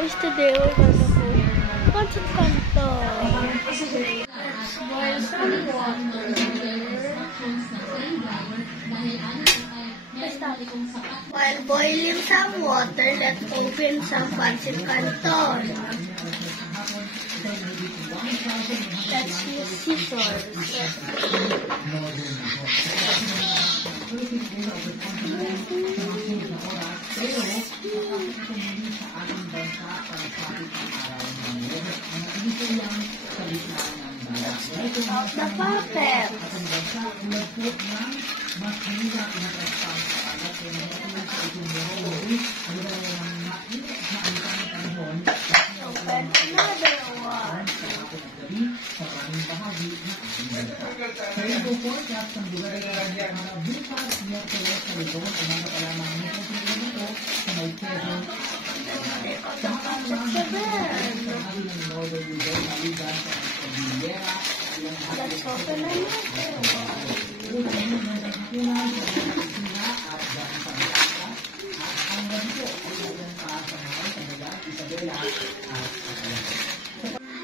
guys, today we're gonna cook pancit canton. Let's boil some water. While boiling some water, let's open some pancit canton. Let's use scissors. Out the puppet. Open another one. Let's open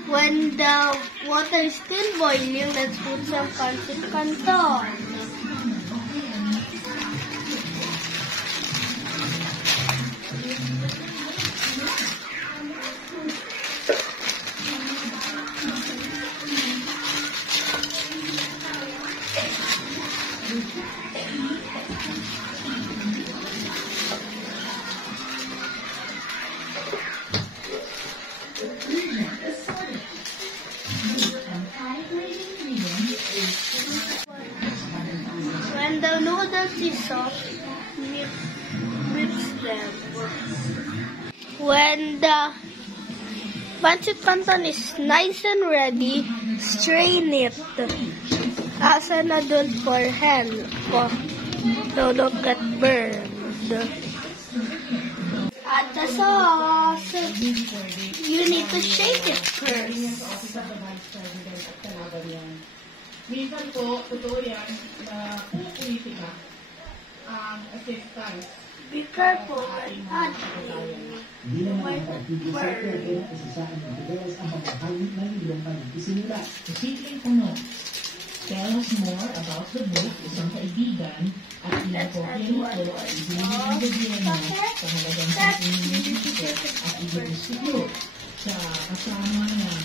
When the water is still boiling, let's put some pancit canton. When the noodles is soft, mix them. When the pancit canton is nice and ready, strain it. As an adult for help, so don't get burned. Add the sauce. You need to shake it first. Minsan po, totoo yan, na politika ang assistance. Be careful when adding. Hindi naman nag-i-decide pero kasi sa akin ang bigawas ang pagkakalit ng ilang pag-isinula. Simpleng tanong. Tell us more about the book, isang kaibigan, at ilang kopya nito ay ibinibigyan mo sa halagang 10 pesos at i-distribute sa kasama ng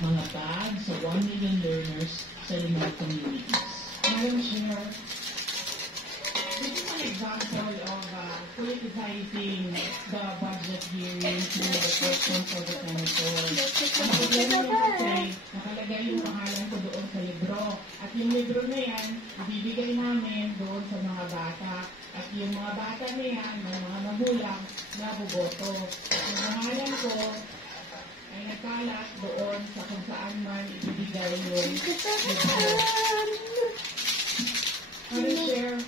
mga bag sa 1 million learners sa remote communities. Madam Chair, this is an example of politicizing the budget hearing through the persons of the senator. Ang problema ko kasi, nakalagay yung pangalan ko doon sa libro. At yung libro na yan, ibibigay namin doon sa mga bata. At yung mga bata na yan, ng mga magulang, na boboto. Ang pangalan ko ay nagkalat doon sa kung saan man ibibigay yung libro. Madam Chair,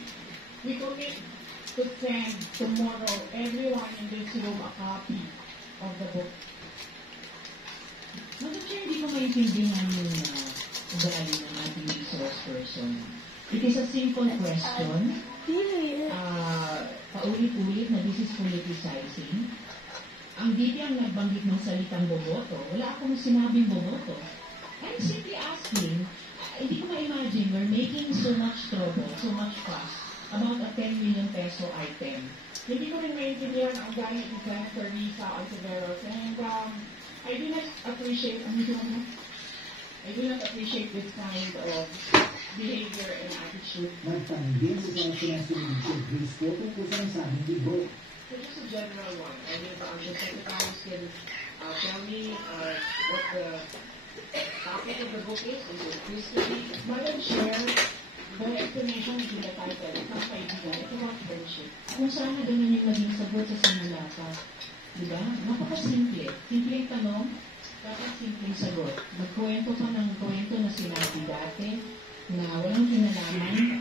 we commit to send tomorrow everyone in this room a copy of the book. Madam Chair, hindi ko maintindihan yung ugali ng ating resource person. It is a simple question. Paulit-ulit na this is politicizing. Ang DP ang nagbanggit ng salitang boboto. Wala akong sinabing boboto. I'm simply asking, hindi ko ma-imagine we're making so much trouble, so much fuss about a 10 million peso item. Hindi ko rin maintindihan ang galit ni Senator Risa Ontiveros. And I do not appreciate this kind of behavior and attitude. Nagtanggil sa sinasunod ko, Grace po, tungkol sa nasabing libro. So just a general one. I mean, the secretary can tell me what the topic of the book is. Is it history? Madam Chair, the explanation is in the title. It's not kaibigan. It's about friendship. Kung sana ganun yung naging sagot sa simula pa. Diba? Napakasimple. Simpleng tanong, dapat simpleng sagot. Magkwento ka ng kwento na sinabi dati na walang kinalaman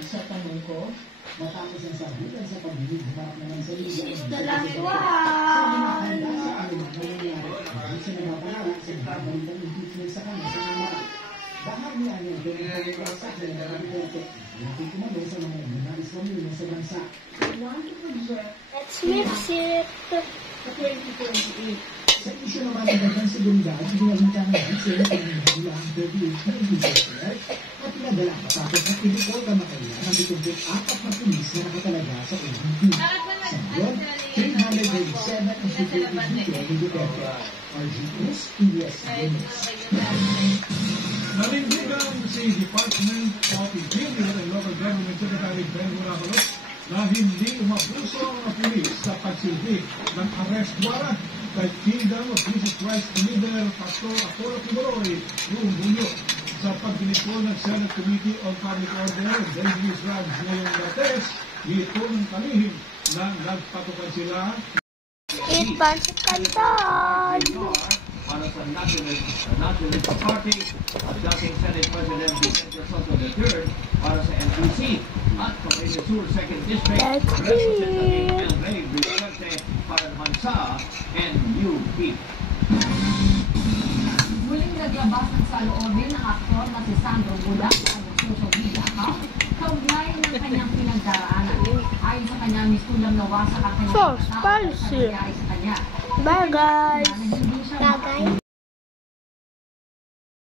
sa tanong ko. Matapos ang sabutan sa pag-ibig, humarap naman sa liga. This is the last one. Sa alam ang nangyayari, hindi siya nagpapalala sa nagpapalitang impeachment sa kanya sa kamara. Bahagi niya ang pinagpapalasa sa nagpapalito. Natin kumalo sa mga nalis pamilya sa bansa. Let's mix it. sa 2028. Sa isyu naman ng dagang seguridad, ginawintang ng sila pagmumula ang 38 at pinadala matapos na pinikol na makaya ng 24 na pulis na nakatalaga sa ABP. Sa ngayon, 337 ang security detail ni Duterte. RGS, PBS News. Nanindigan si Department of Interior and Local Government Secretary Bengo Rabalos na hindi umabuso ang pulis sa pagsilbi ng arrest warrant kay Kingdom of Jesus Christ leader Pastor Apollo Quiboloy noong Hunyo sa pagdinig po ng Senate Committee on Public Order and Dangerous Drugs ngayong Martes. Dito ng kalihim na nagpatukan sila Eat Pancit Canton! para sa Nationalist Party at dating Senate President Vicente Soto III para sa NPC at Camarines Sur 2nd District Representative El Rey Vicente para naman sa NUP. Muling naglabas ng saloobin ng aktor na si Sandro Bulak sa social media account kaugnay ng kanyang pinagdaraanan. Ayon sa kanya, mistulang nawasak ang kanyang So spicy. sa kanya. Bye guys! Na hindi siya Bye guys!